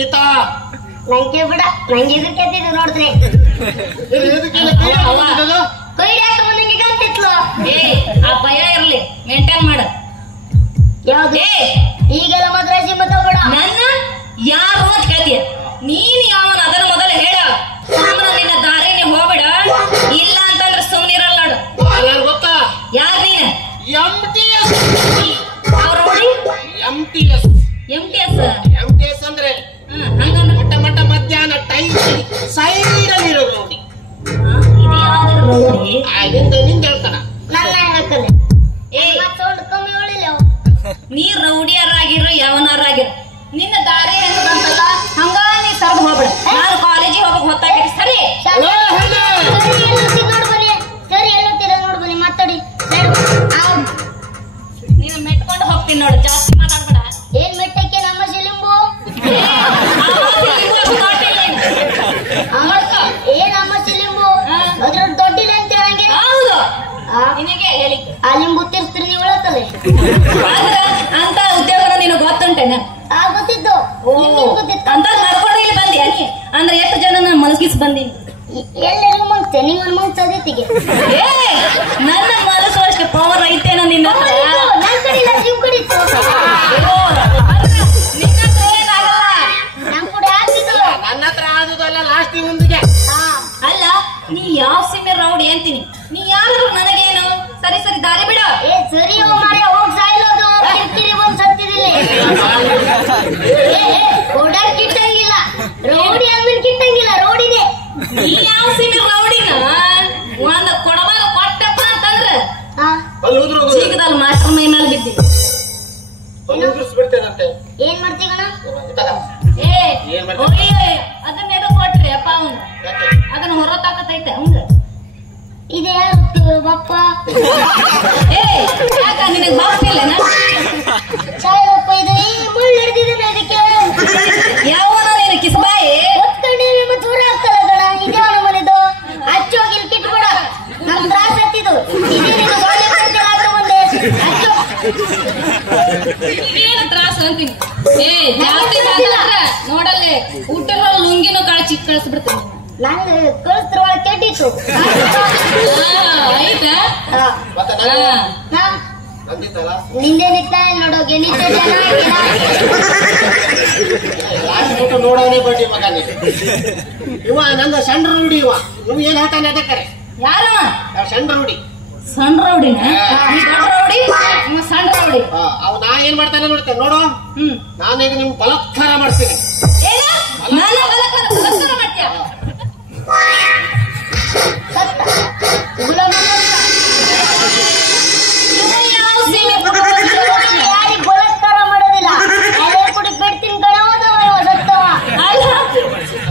ಗೀತಾ ನಂಗೆ ಬಿಡ ನಂಗೆ ಇದಕ್ಕೆ ನೋಡಿದ್ರೆ ನಂಗೆ ಗಂತಿತ್ಲು ಆ ಭಯ ಇರ್ಲಿ ಮೇಂಟೈನ್ ಮಾಡ ಯಾವ್ದು ಈಗೆಲ್ಲ ಮದ್ರಾಸಿ ಮತ್ತಬೇಡ ನನ್ನ ಯಾರು ಅಂತ ಕೇಳ್ತೀಯ ನೀನ್ ಯಾವನ ಅದನ್ನ ಮೊದಲು ಹೇಳ ಸುಮ್ಮನೆ ನಿನ್ನ ದಾರಿನೇ ಹೋಗ್ಬೇಡ ಇಲ್ಲ ಅಂತಂದ್ರೆ ಸುಮ್ಮನಿರಲ್ಲ ನೋಡು ಗೊತ್ತಾ ಯಾರು ನೀನು MTS ಅವ್ರು ನೋಡಿ MTS MTS ಅಂದ್ರೆ ಹಂಗಂದ್ರೆ ಮಟ್ಟ ಮಟ್ಟ ಮಧ್ಯಾಹ್ನ ಟೈಮ್ ಸೈಡ್ ಅಲ್ಲಿ ಇರೋದು ನೋಡಿ ಇದು ಯಾವ್ದು ನೋಡಿ ನಿಂದ ಹೇಳ್ತಾನ ನನ್ನ ಹಂಗಕ್ಕಲೆ ಏ ಸೌಂಡ್ ಕಮ್ಮಿ ಹೇಳಿಲ್ಲ ನೀ ರೌಡಿಯರಾಗಿರೋ ಯಾವನಾರಾಗಿರೋ ನಿನ್ನ ದಾರಿ ಹೆಂಗ ಬಂತಲ್ಲ ಹಂಗ ನೀ ಸರ್ದು ಹೋಗ್ಬಿಡ ನಾನು ಕಾಲೇಜಿಗೆ ಹೋಗಕ್ ಹೊತ್ತಾಗಿರಿ ಸರಿ ಸರಿ ಹೇಳುತ್ತೀರ ನೋಡ್ ಬನ್ನಿ ಮಾತಾಡಿ ನೀನು ಮೆಟ್ಕೊಂಡು ಹೋಗ್ತೀನಿ ನೋಡು ಜಾಸ್ತಿ ಮಾತಾಡ್ಬೇಡ ಏನ್ ಮೆಟ್ಟಕ್ಕೆ ನಮ್ಮ ಶಿಲಿಂಬು ಏನ್ ನಮ್ಮ ಶಿಲಿಂಬು ಅದ್ರ ದೊಡ್ಡಿಲ್ಲ ಅಂತ ಹೇಳಂಗೆ ಹೌದು ನಿನಗೆ ಹೇಳಿ ಆ ಲಿಂಬು ತಿರ್ಸ್ತೀರಿ ನೀವು ಹೇಳತ್ತಲ್ಲ ಅಂತ ಉದ್ಯೋಗನ ನೀನು ಗೊತ್ತುಂಟೇನ ಗೊತ್ತಿತ್ತು ಗೊತ್ತಿತ್ತು ಅಂತ ನಡ್ಕೊಂಡು ಇಲ್ಲಿ ಬಂದಿ ನೀ ಅಂದ್ರೆ ಎಷ್ಟು ಜನ ಮನಸ್ಗಿಸ್ ಬಂದೀನಿ ಎಲ್ಲರಿಗೂ ಮುಂಚೆ ನಿಂಗೊಂದು ಮುಂಚೆ ಅದೀತಿಗೆ ನನ್ನ ಮನಸ್ಸು ಪವರ್ ಐತೇನೋ ನಿನ್ನ ನನ್ ಕಡೆ ಇಲ್ಲ ನಿಮ್ ಕಡೆ ಇತ್ತು ನಮ್ ಕೂಡ ಆಗ್ತಿದ್ದು ನನ್ನ ಹತ್ರ ಆದುದಲ್ಲ ಲಾಸ್ಟ್ ಮುಂದಿಗೆ ಅಲ್ಲ ನೀ ಯಾವ ಸಿಮ್ಮೆ ರೌಡಿ ಅಂತೀನಿ ನೀ ಯಾರು ನನಗೇನು ಸರಿ ಸರಿ ದಾರಿ ಬಿಡ ಏ ಸರಿ ಮಾರ್ಯ ಹೋಗ್ ಸಾಯ್ಲೋದು ಕಿರಿಕಿರಿ ಬಂದ್ ಸತ್ತಿದಿಲ್ಲಿ ಓಡಾಕ್ ಕಿಟ್ಟಂಗಿಲ್ಲ ರೌಡಿ ಅಂದ್ಮೇಲೆ ಕಿಟ್ಟಂಗಿಲ್ಲ ರೋಡಿನೇ ನೀ ಯಾವ ಸಿಮ್ಮೆ ರೌಡಿನ ಒಂದ್ ಕೊಡವಾಗ ಕೊಟ್ಟಪ್ಪ ಅಂತಂದ್ರ ಜೀಗದಲ್ಲಿ ಮಾಸ್ಟರ್ ಮೈ ಮೇಲೆ ಬಿದ್ದಿ ಏನ್ ಮಾಡ್ತೀಗಣ ಅದನ್ನ ಎದಕ್ ಕೊಟ್ರಿ ಅಪ್ಪ ಅವನು ಅದನ್ನ ಹೊರ ತಾಕತೈತೆ ಅವಂಗ ಇದೆ ಯಾರು ಬಪ್ಪ ಯಾಕ ನಿನಗ್ ಬಾಪ್ತಿಲ್ಲ ಸಾಯಪ್ಪ ಇದು ಈ ಮುಳ್ಳು ಹಿಡ್ದಿದ್ದೀನಿ ಅದಕ್ಕೆ ಯಾವನ ನೀನು ಕಿಸ್ಬಾಯಿ ಒತ್ಕೊಂಡೆ ನಿಮ್ಮ ದೂರ ಆಗ್ತಲ್ಲ ಗಣ ಇದ್ಯಾವ ಮನೆದು ಹಚ್ಚೋಗಿ ಇಲ್ಲಿ ಕಿಟ್ಬೇಡ ನಮ್ ತ್ರಾಸ ಹತ್ತಿದ್ದು ಇದೇನಿದು ಗಾಳಿ ಮಾಡ್ತೀರ ಆದ್ರೂ ಮುಂದೆ ಹಚ್ಚೋ ಏನು ತ್ರಾಸ ಅಂತೀನಿ ಜಾಸ್ತಿ ಮಾತಾಡ್ರ ನೋಡಲ್ಲಿ ಊಟರ ಲುಂಗಿನೂ ಕಳಚಿ ಕಳಿಸ್ಬಿಡ್ತೀನಿ ನಂಗೆ ಕಳಿಸ್ತ್ರ ಒಳಗೆ ಕೆಟ್ಟಿತ್ತು ಆಯ್ತಾ ನಿಂದೇನಿತ್ತ ನೋಡೋಗೆ ನಿಂತೆ ನೋಡೋನೇ ಬಡ್ಡಿ ಮಗ ಇವ ನಂದ ಸಣ್ಣ ರೂಢಿ ಇವ ನೀವು ಏನ್ ಹೇಳ್ತಾನೆ ಅದಕ್ಕರೆ ಯಾರ ಸಣ್ಣ ರೂಢಿ ಸಣ್ಣ ರೌಡಿನ ರೌಡಿ ಸಣ್ಣ ರೌಡಿ ಅವ್ ನಾ ಏನ್ ಮಾಡ್ತಾನೆ ನೋಡ್ತೇನೆ ನೋಡು ನಾನೀಗ ನಿಮ್ ಬಲಾತ್ಕಾರ ಮಾಡ್ತೀನಿ ಮಾಡ್ತೀಯ ಯಾರಿಗೆ ಬಲಾತ್ಕಾರ ಮಾಡೋದಿಲ್ಲ ಅದೇ ಕುಡಿ ಬಿಡ್ತೀನಿ ಕಣವ ಸತ್ತವ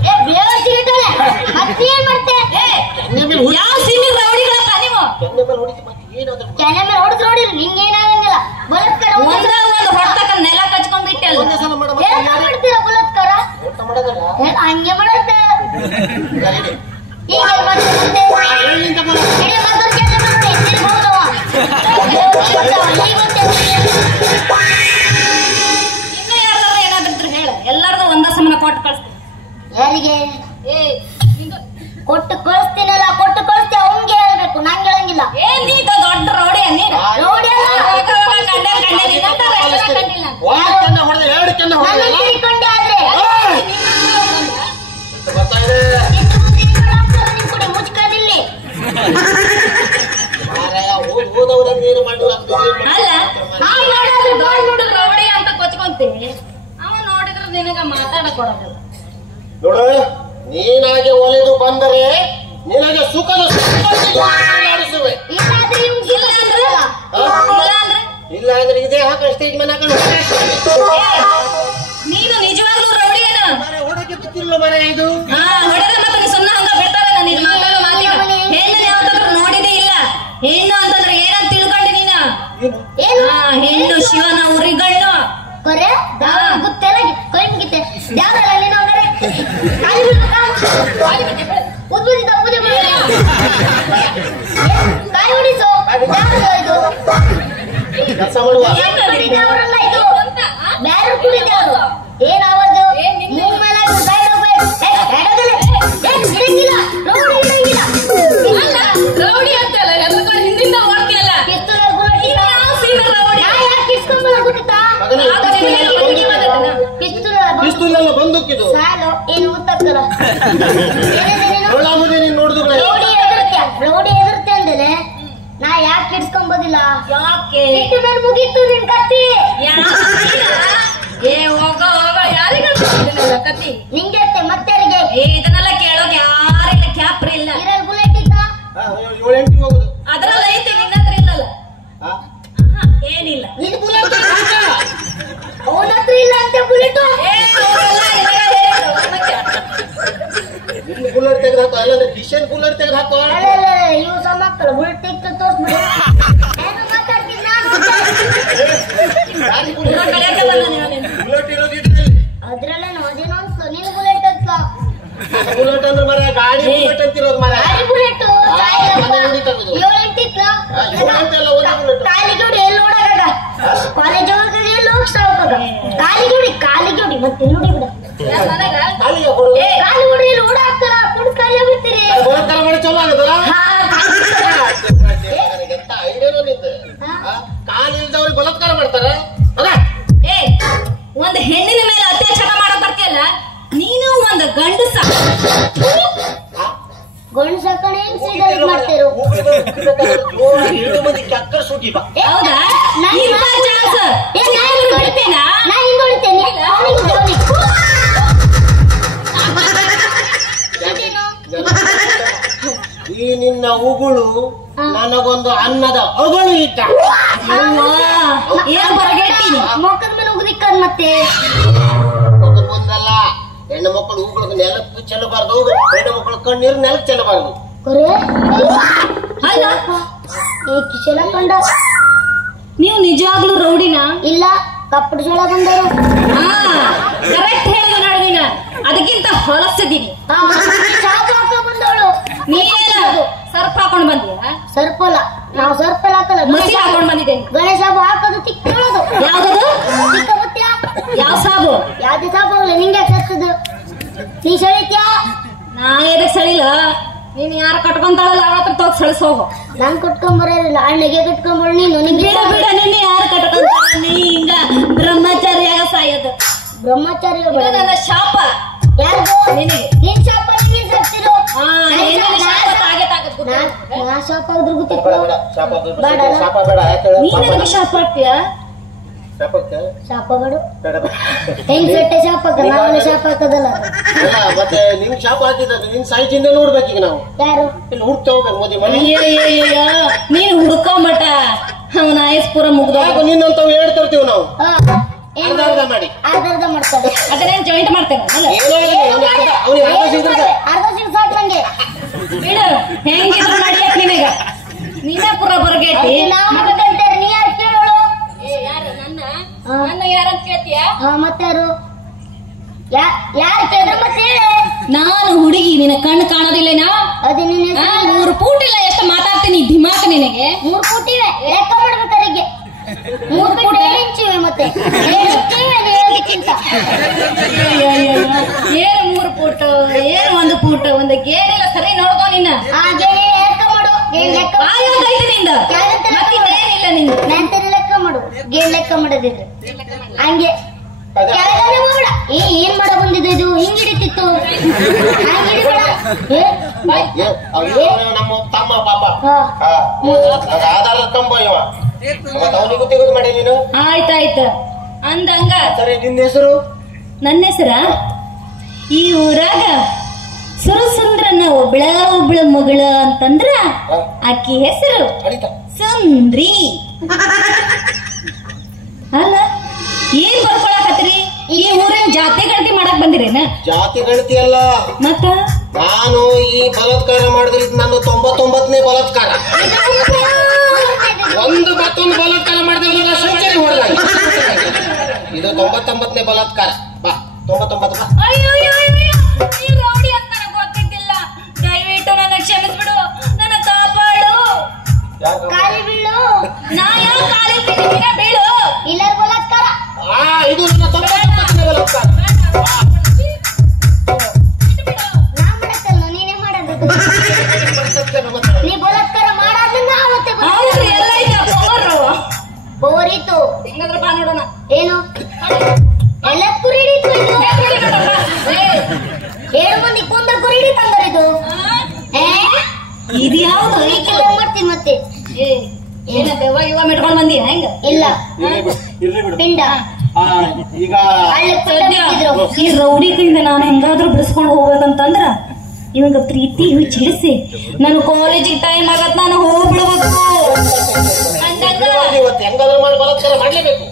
ಏ ಬೇಗ ಸಿಗಟ್ಟಲೆ ಮತ್ತೇನ್ ಮಾಡ್ತೆ ಯಾವ ಸೀಮೆ ರೌಡಿಗಳಪ್ಪ ನೀವು ಕೆನೆ ಮೇಲೆ ಹೊಡೆದ್ ನೋಡಿರಿ ನಿಂಗೇನಾಗಂಗಿಲ್ಲ ಬಲಾತ್ಕಾರ ಒಂದ ಒಂದು ಹೊಡ್ತಕ್ಕ ನೆಲ ಕಚ್ಕೊಂಡ್ಬಿಟ್ಟೆ ಮಾಡ್ತೀರ ಬಲಾತ್ಕಾರ ಹಂಗೆ ಮಾಡತ್ತೆ ಈಗ ಮತ್ತೆ ಇನ್ನು ಯಾರ್ದಾರ ಏನಾದ್ರು ಹೇಳ ಎಲ್ಲಾರ್ದು ಒಂದ ಸಮನ ಕೊಟ್ಟು ಕಳಿಸ್ತೀನಿ ಯಾರಿಗೆ ಕೊಟ್ಟು ಕಳಿಸ್ತೀನಲ್ಲ ಕೊಟ್ಟು ಕಳಿಸ್ತೇವೆ ಅವಂಗೆ ಹೇಳ್ಬೇಕು ನಂಗೆ ಹೇಳಂಗಿಲ್ಲ ನೀ ದೊಡ್ಡ ರೌಡಿ ನೀನು ನೋಡಿ ಕೊಂಡೆ ಆದ್ರೆ ಮುಚ್ಕದಿಲ್ಲಿ ಅಲ್ಲ ರೌಡಿ ಅಂತ ಕೊಚ್ಕೊಂತೀನಿ ಅವ ನೋಡಿದ್ರೆ ನಿನಗ ಮಾತಾಡಕ್ ಕೊಡೋದು ನೋಡು ನೀನಾಗೆ ಒಲೆದು ಬಂದರೆ ನಿನಗೆ ಸುಖದ ಸುಖಿಸುವೆ ಇಲ್ಲ ಅಂದ್ರೆ ಇದೇ ಹಾಕ ಸ್ಟೇಜ್ ಮೇಲೆ ನೀನು ನಿಜವಾಗ್ಲೂ ರೌಡಿ ಏನ ಹುಡುಗಿ ಬಿತ್ತಿಲ್ಲ ಮನೆ ಇದು ಹೊಡೆದ್ರೆ ಮತ್ತೆ ಸುಮ್ಮನೆ ಹಂಗ ಬಿಡ್ತಾರೆ ನನಗೆ ಮಾತಾಡೋ ಮಾತಿಗೆ ಹೆಣ್ಣು ಯಾವ್ದಾದ್ರು ನೋಡಿದೇ ಇಲ್ಲ ಹೆಣ್ಣು ಅಂತಂದ್ರೆ ಏನಂತ ತಿಳ್ಕೊಂಡಿ ನೀನ ಹೆಣ್ಣು ಶಿವನ ಉರಿಗಣ್ಣು ಬರೇ ಗೊತ್ತೆಲ್ಲ ಕೈ ಮುಗಿತೆ ಯಾವ್ದಲ್ಲ ನೀನು ಅಂದ್ರೆ ಉದ್ಬುದಿ ತಪ್ಪುದಿ ಕಾಯಿ ಹೊಡಿಸು ಇದು ಕೆಲಸ ಮಾಡುವ ಅವರಲ್ಲ ಇದು ಬೇರೆ ಕುಡಿದೇವರು ಏನ್ ಆವಾಜು ಯಾಕೆ ಇಟ್ಟು ಮೇಲೆ ಮುಗೀತು ನಿನ್ ಕತ್ತಿ. ಏ ಹೋಗ ಯಾರಿಗ ಕತ್ತಿ ನಿಂಗೆ ಮತ್ತಾರಿಗೆ ಇದನ್ನೆಲ್ಲ ಕೇಳೋಕೆ ಯಾರಿಲ್ಲ ಕ್ಯಾಪ್ರಿ ಇಲ್ಲ. ಇರಲ್ಲಿ ಬುಲೆಟ್ ಇತ್ತ 7-8 ಹೋಗುದು. ಅದ್ರಲ್ಲಿ ಐತಿ ನಿನ್ನ ಹತ್ರ ಇಲ್ಲಲ್ಲ. ಏನಿಲ್ಲ ನಿನ್ ಬುಲೆಟ್ ಅವನ ಹತ್ರ ಇಲ್ಲ ಅಂತ ಬುಲೆಟ್. ಬುಲೆಟ್ ತೆಗೆದು ಹಾಕೋ, ಅಲ್ಲ ಕಿಶನ್ ಬುಲೆಟ್ ತೆಗೆದು ಹಾಕೋ. ಅಲ್ಲ ಇವು ಸಮ ಮಕ್ಕಳು ಬುಲೆಟ್ ತೆಗೆದು ತೋರಿಸ್ಬಿಡು. ಏನು ಮಾತಾಡ್ತೀನಿ ನಾನು? ಬುಲೆಟ್ ಇರೋದು ಇದ್ರಲ್ಲಿ. ಅದ್ರಲ್ಲೇ ಅದೇನೋ ಅನ್ಸ್ತು ನಿನ್ ಬುಲೆಟ್ ಅಂತ. ಬುಲೆಟ್ ಅಂದ್ರೆ ಮರ ಗಾಡಿ ಬುಲೆಟ್ ಅಂತಿರೋದು ಮರ. ಗಾಡಿ ಬುಲೆಟ್ 7-8 ಕಾಲಿಗೋಡಿ ಎಲ್ಲಿ ಓಡಾಗ ಕಾಲೇಜ್ ಹೋಗಿ ಎಲ್ಲಿ ಹೋಗ್ಸಾವಾಗ ಕಾಲಿಗೋಡಿ ಮತ್ತೆ ನೋಡಿ ಬಿಡ ಕಾಲಿ ಓಡಿ ಎಲ್ಲಿ ಓಡಾಕ್ತಾರ ಕುಡ್ ಖಾಲಿ ಹೋಗ್ತೀರಿ. ಬಲತ್ಕಾರ ಮಾಡಿ ಚಲೋ ಆಗುದಲ್ಲ. ಎಂತ ಐಡಿಯಾನೋ ನಿಂದು. ಕಾಲು ಇಲ್ದವ್ರಿಗೆ ಬಲತ್ಕಾರ ಮಾಡ್ತಾರೆ. ಒಂದು ಹೆಣ್ಣಿನ ಮೇಲೆ ಅತ್ಯಾಚಾರ ಮಾಡಕ್ ಬರ್ತಿಯಲ್ಲ ನೀನು ಒಂದು ಗಂಡಸ. ಗಂಡು ಸಾಕಣೆ ಸೀದಾ ಮಾಡ್ತಿರು. ಚಕ್ಕರ್ ಸುಗಿ ಬಾ. ಹೌದಾ ನಾ ಈ ನಿನ್ನ ಉಗುಳು ನನಗೊಂದು ಅನ್ನದ ಅಗಳು ಇದ್ದ. ಏನ್ ಬರಗೆಟ್ಟಿನಿ ಮೊಕ್ಕದ ಮೇಲೆ ಉಗುದಿಕ್ಕದ್ ಮತ್ತೆ ಒಂದಲ್ಲ. ಹೆಣ್ಣು ಮಕ್ಕಳು ಉಗುಳು ನೆಲಕ್ಕೆ ಚೆಲ್ಲಬಾರ್ದು, ಹೆಣ್ಣು ಮಕ್ಕಳು ಕಣ್ಣೀರು ನೆಲಕ್ಕೆ ಚೆಲ್ಲಬಾರ್ದು. ಕಿಶನ ಕಂಡ ನೀವು ನಿಜವಾಗ್ಲೂ ರೌಡಿನ ಇಲ್ಲ ಕಪ್ಪಡ ಜೋಳ ಬಂದರು. ಕರೆಕ್ಟ್ ಹೇಳಿದ ನೋಡಿನ ಅದಕ್ಕಿಂತ ಹೊಲಸಿದೀನಿ. ಶಾಪ್ ಹಾಕ ಬಂದವಳು ನೀನೇನ ಸರ್ಪ್ ಹಾಕೊಂಡ್ ಬಂದಿಯಾ? ಸರ್ಪಲ್ಲ ನಾವು ಸರ್ಪಲ್ಲ ಹಾಕಲ್ಲ ಮಸಿ ಹಾಕೊಂಡ್ ಬಂದಿದ್ದೇನೆ. ಗಣೇಶ ಸಾಬು ಹಾಕೋದು ತಿಕ್ಕೊಳ್ಳೋದು. ಯಾವ್ದದು ತಿಕ್ಕ ಗೊತ್ತ್ಯಾ? ಯಾವ ಸಾಬು? ಯಾವ್ದು ಸಾಬು ಹೋಗ್ಲಿ ನಿಂಗೆ ಸತ್ತದು. ನೀ ಸೆಳಿತ್ಯಾ? ನಾ ಎದಕ್ ಸಳಿಲ್ಲ. ನೀನ್ ಯಾರ ಕಟ್ಕೊಂತಾಳಲ್ಲ ಅವಳ ಹತ್ರ ತೋಗ್ ಸಳಿಸ್ ಹೋಗು. ನಾನ್ ಕಟ್ಕೊಂಬರಲ್ಲ ಅಣ್ಣಗೆ ಕಟ್ಕೊಂಬರು ನೀನು. ನಿಂಗೆ ಬಿಡ ನಿನ್ನ ಯಾರು ಕಟ್ಕೊಂತಾಳ? ನೀ ಹಿಂಗ ಬ್ರಹ್ಮಚಾರಿಯಾಗ ಸಾಯೋದು. ಬ್ರಹ್ಮಚಾರಿ ನನ್ನ ಶಾಪ ಯಾರ್ದು? ನಿನಗೆ. ನಿನ್ ಶಾಪ ನಿಂಗೆ ಸತ್ತಿರು. ನಾ ಶಾಪ ಆದ್ರೆ ಗೊತ್ತಿತ್ತು. ಶಾಪ ಬೇಡ. ನೀನ್ ನನಗೆ ಶಾಪ ಆಗ್ತೀಯಾ? ಶಾಪ ಬೇಡ ಹೆಂಗ್ ಸೆಟ್ಟೆ ಶಾಪ ಹಾಕ ನಾವೆಲ್ಲ ಶಾಪ ಹಾಕದಲ್ಲ. ಮತ್ತೆ ನಿಮ್ ಶಾಪ ಹಾಕಿದ ನಿನ್ ಸಾಯಿಜಿಂದ ನೋಡ್ಬೇಕು. ಈಗ ನಾವು ಯಾರು ಇಲ್ಲಿ ಹುಡ್ತಾ ಹೋಗ್ಬೇಕು ಮದುವೆ ಮನೆ. ನೀನ್ ಹುಡ್ಕೊಂಬಟ ಅವನ ಆಯಸ್ಪುರ ಮುಗ್ದ. ನಿನ್ನಂತವ್ ಹೇಳ್ತಿರ್ತೀವಿ ನಾವು. ಅರ್ಧ ಮಾಡಿ ಅರ್ಧ ಮಾಡ್ತಾರೆ. ಅದನ್ನೇನ್ ಜಾಯಿಂಟ್ ಮಾಡ್ತೇನೆ ಅರ್ಧ ಸಿಗ್ ಸಾಕು ನಂಗೆ. ಬಿಡು ಹೆಂಗಿದ್ರು ನಡಿಯಕ್ ನಿನಗ. ನೀನೇ ಪುರ ಬರ್ಗೇಟಿ. ನೀ ಯಾರು ಕೇಳೋಳು? ನನ್ನ ಯಾರಂತ ಕೇಳ್ತೀಯ? ಮತ್ತಾರು ಯಾರು ಕೇಳಿದ್ರೆ ಮತ್ತೆ ಹೇಳ. ನಾನು ಹುಡುಗಿ ನಿನ್ನ ಕಣ್ಣು ಕಾಣೋದಿಲ್ಲೇನಾ? ಅದು ನಿನ್ನ 3 ಫೂಟ್ ಇಲ್ಲ ಎಷ್ಟು ಮಾತಾಡ್ತೀನಿ ಧಿಮಾಕ್ ನಿನಗೆ. 3 ಫೂಟ್ ಇವೆ ಲೆಕ್ಕ ಮಾಡ್ಬೇಕಾರಿಗೆ. 3 ಫೂಟ್ ಇಂಚಿವೆ ಮತ್ತೆ ಏನು 3 ಫೂಟ್ ಏನು 1 ಫೂಟ್ ಒಂದು ಗೇರಿಲ್ಲ. ಸರಿ ನೋಡ್ಕೋ ನಿನ್ನ ಲೆಕ್ಕ ಮಾಡು. ನಿಂದ ಮತ್ತೇನಿಲ್ಲ ನಿಂದ ನಂತರ ಲೆಕ್ಕ ಮಾಡು. ಗೇಣ್ ಲೆಕ್ಕ ಮಾಡೋದಿದ್ರೆ ಹಂಗೆ ಕೆಳಗಡೆ ಮಾಡ. ಏನ್ ಮಾಡ ಬಂದಿದೆ ಇದು? ಹಿಂಗ್ ಹಿಡಿತಿತ್ತು ನಮ್ಮ ತಮ್ಮ ಪಾಪ ಆಧಾರ ಕಂಬ ಇವ ಅವನಿಗೂ ತೆಗೆದು ಮಾಡಿ ನೀನು. ಆಯ್ತಾಯ್ತು ಅಂದಂಗ ಸರಿ. ನಿನ್ನ ಹೆಸರು? ನನ್ನ ಹೆಸರ ಈ ಊರಾಗ ಸುರಸುಂದ್ರನ ಒಬ್ಳ ಮಗಳ ಅಂತಂದ್ರ ಆಕಿ ಹೆಸರು ಸುಂದ್ರಿ. ಅಲ್ಲ ಏನ್ ಬರ್ಕೊಳಕತ್ರಿ? ಈ ಊರಿನ ಜಾತಿ ಗಣತಿ ಮಾಡಕ್ ಬಂದಿರೇನ? ಜಾತಿ ಗಣತಿ ಅಲ್ಲ ಮತ್ತ ನಾನು ಈ ಬಲಾತ್ಕಾರ ಮಾಡಿದ್ರೆ ಇದು ನನ್ನ 99ನೇ ಬಲಾತ್ಕಾರ. ಒಂದು ಮತ್ತೊಂದು ಬಲಾತ್ಕಾರ ಮಾಡಿದ್ರೆ ಸೆಂಚುರಿ ಹೊಡೆದಾಗ ಇದು 99ನೇ ಬಲಾತ್ಕಾರ. ಬಾ 99 ಬಾ. ಗೊತ್ತಿದ್ದಿಲ್ಲ. ದಯವಿಟ್ಟು ನನ್ನ ಕ್ಷಮಿಸ್ಬಿಡು, ನನ್ನ ಕಾಪಾಡು. ಕಾಲಿ ಬೀಳು. ನಾ ಯಾವ ಕಾಲಿ ಬೀಳು ಇಲ್ಲ ಬಲಾತ್ಕಾರ. ಇದು ನನ್ನ 99ನೇ ಬಲಾತ್ಕಾರ. ನಾ ಮಾಡಕ್ಕಲ್ಲ ನೀನೇ ಮಾಡೋದು. ನೀ ಬಲಾತ್ಕಾರ ಮಾಡಾದ್ರಿಂದ ಅವತ್ತೆ ಬೋರಿತು. ಬಾ ನೋಡೋಣ. ಏನು ಎಲ್ಲ ಕುರಿಡಿತು ಇದು. 7 ಮಂದಿ ಕೊಂದ ಕುರಿಡಿ ತಂದರಿದು. ಇದು ಯಾವ್ದು? ಮಾಡ್ತೀನಿ ಮತ್ತೆ ಏನ ದೆವ್ವ ಇವ ಮೆಟ್ಕೊಂಡ್ ಬಂದಿ ಹೆಂಗ ಇಲ್ಲ ಇರ್ಲಿ ಬಿಡು ಪಿಂಡ ಈಗ ಈ ರೌಡಿ ಕೈಯಿಂದ ನಾನು ಹೆಂಗಾದ್ರೂ ಬಿಡಿಸ್ಕೊಂಡು ಹೋಗ್ಬೇಕಂತಂದ್ರ ಇವಾಗ ಪ್ರೀತಿ ಚಿಡಿಸಿ ನಾನು ಕಾಲೇಜಿಗೆ ಟೈಮ್ ಆಗತ್ ನಾನು ಹೋಗ್ಬಿಡ್ಬೇಕು ಅಂದಾಗ ಇವತ್ತು ಹೆಂಗಾದ್ರೂ ಮಾಡಿ ಬಲಾತ್ಕಾರ ಮಾಡ್ಲೇಬೇಕು.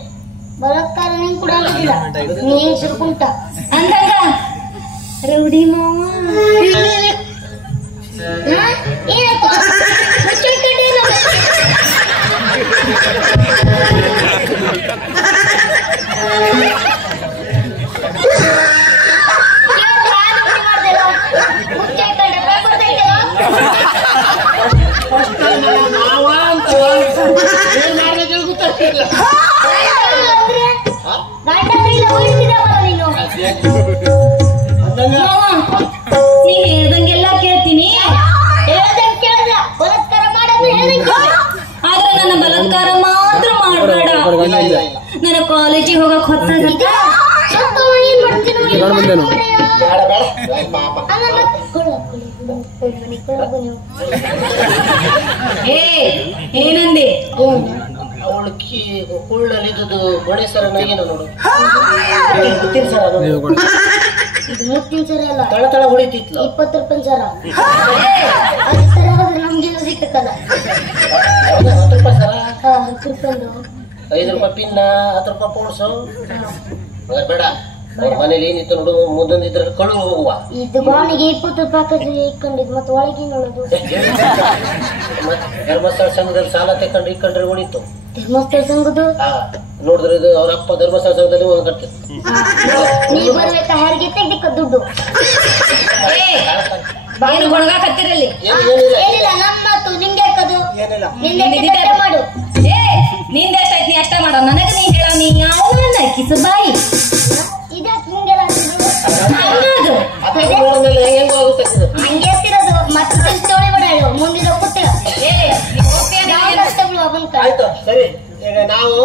ಬಲಾತ್ಕಾರ ನಿಂಗ್ ಕೂಡ ಆಗುದಿಲ್ಲ, ನೀನ್ ಸುರ್ಕುಂಟ ಅಂದಾಗ ರೌಡಿ ಮಾವ ಏನಾಯ್ತು ಮುಚ್ಚಿಟ್ಕೊಂಡಿಲ್ಲ. ನೀ ಹೇಳ್ದಂಗೆಲ್ಲ ಕೇಳ್ತೀನಿ, ಬಲಾತ್ಕಾರ ಮಾಡೋದು ಆದ್ರೆ ನನ್ನ ಬಲಾತ್ಕಾರ ಮಾತ್ರ ಮಾಡಬೇಡ. ನನ್ನ ಕಾಲೇಜಿಗೆ ಹೋಗಕ್ ಹೊತ್ತಾಗತ್ತ. ಏನ್ ಮಾಡ್ತೀನಿ ಏನಂದೆ? ಅವಳು ಕುಳ್ಳಲ್ಲಿದ್ದು ಗಣೇಶರ ಏನು ನೋಡು, ಮುತ್ತಿನ ಸರ ನೋಡು, ಇದು ಮುತ್ತಿನ ಸರ ಅಲ್ಲ, ತಳ ತಳ ಹೊಡಿತಿತ್ಲು. 20 ರೂಪಾಯಿ ಸರ. ಅದು ಸರ ಆದ್ರೆ ನಮ್ಗೇನು ಸಿಕ್ಕಲ್ಲ. 10 ರೂಪಾಯಿ ಸರ, 10 ರೂಪಾಯಿ 5 ರೂಪಾಯಿ ಪಿನ್ನ, 10 ರೂಪಾಯಿ ಪೌಡ್ಸು ಬೇಡ. ಮನೇಲಿ ಏನಿತ್ತು ನೋಡು, ಮುಂದೊಂದಿದ್ರಲ್ಲಿ ಕಳು ಹೋಗುವ. ಇದು ಬಾಣಿಗೆ 20 ರೂಪಾಯಿ ಇಟ್ಕೊಂಡಿದ್ ಮತ್ತೆ ಒಳಗೆ ನೋಡೋದು. ಧರ್ಮಸ್ಥಳ ಸಂಘದಲ್ಲಿ ಸಾಲ ತಕೊಂಡ್ರೆ ಇಕ್ಕಂಡ್ರೆ ಉಳಿತು. ಧರ್ಮಸ್ಥಳ ಸಂಘದ್ದು ನೋಡಿದ್ರೆ ಇದು ಅವ್ರ ಅಪ್ಪ ಧರ್ಮಸ್ಥಳ ಸಂಘದಲ್ಲಿ ಕಟ್ಟಿ ನೀವು ಬರ್ಬೇಕಾ? ಯಾರಿಗೆ ತೆಗ್ದಿಕ್ಕ ದುಡ್ಡು? ಏನು ಗೊಣಗಾಕತ್ತಿರಲ್ಲಿ? ಏನಿಲ್ಲ, ನಮ್ಮ ಮಾತು ನಿಂಗೆ ಹಾಕೋದು. ಏನಿಲ್ಲ, ನಿಂದೆ ಮಾಡು. ನಿಂದೆ ಎಷ್ಟಾಯ್ತು ನೀ ಅಷ್ಟ ಮಾಡ. ನನಗೆ ನೀ ಹೇಳ, ನೀ ಯಾವ ಕಿಸ ಬಾಯಿ ಇದಕ್ಕೆ ಹಿಂಗೆಲ್ಲ ಅನ್ನೋದು ಹಂಗೆ ಎತ್ತಿರೋದು. ಮತ್ತೆ ತೊಳಿ ಬಿಡೋದು ಮುಂದಿನ ಕೂತಿರ ಆಯ್ತು. ಸರಿ, ಈಗ ನಾವು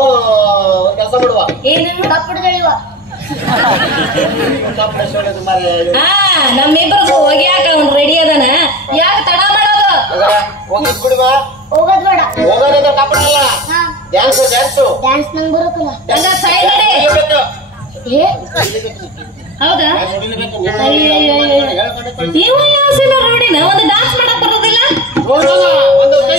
ಕೆಲಸ ಮಾಡುವ. ಏನು ಕಪ್ಪಡು ತೊಳಿವ. ನಮ್ಮಿಬ್ರಿಗೂ ಹೋಗ್ಯಾಕ ಅವ್ನು ರೆಡಿ ಅದನ. ಯಾಕೆ ತಡ ಮಾಡೋದು? ಹೋಗಿದ್ ಬಿಡುವ. ಹೋಗೋದ್ ಬೇಡ. ಹೋಗೋದಂದ್ರೆ ಕಪ್ಪಡಲ್ಲ, ಡ್ಯಾನ್ಸು ಡ್ಯಾನ್ಸು. ಡ್ಯಾನ್ಸ್ ನಂಗೆ ಬರೋಕಲ್ಲ. ಹಂಗ ಸೈಡ್ ಹೌದಾ? ಇವ ಯಾವ ನೋಡಿನ ಒಂದು ಡಾನ್ಸ್ ಮಾಡಕ್ ಬರೋದಿಲ್ಲ. ಒಂದು ಕೈ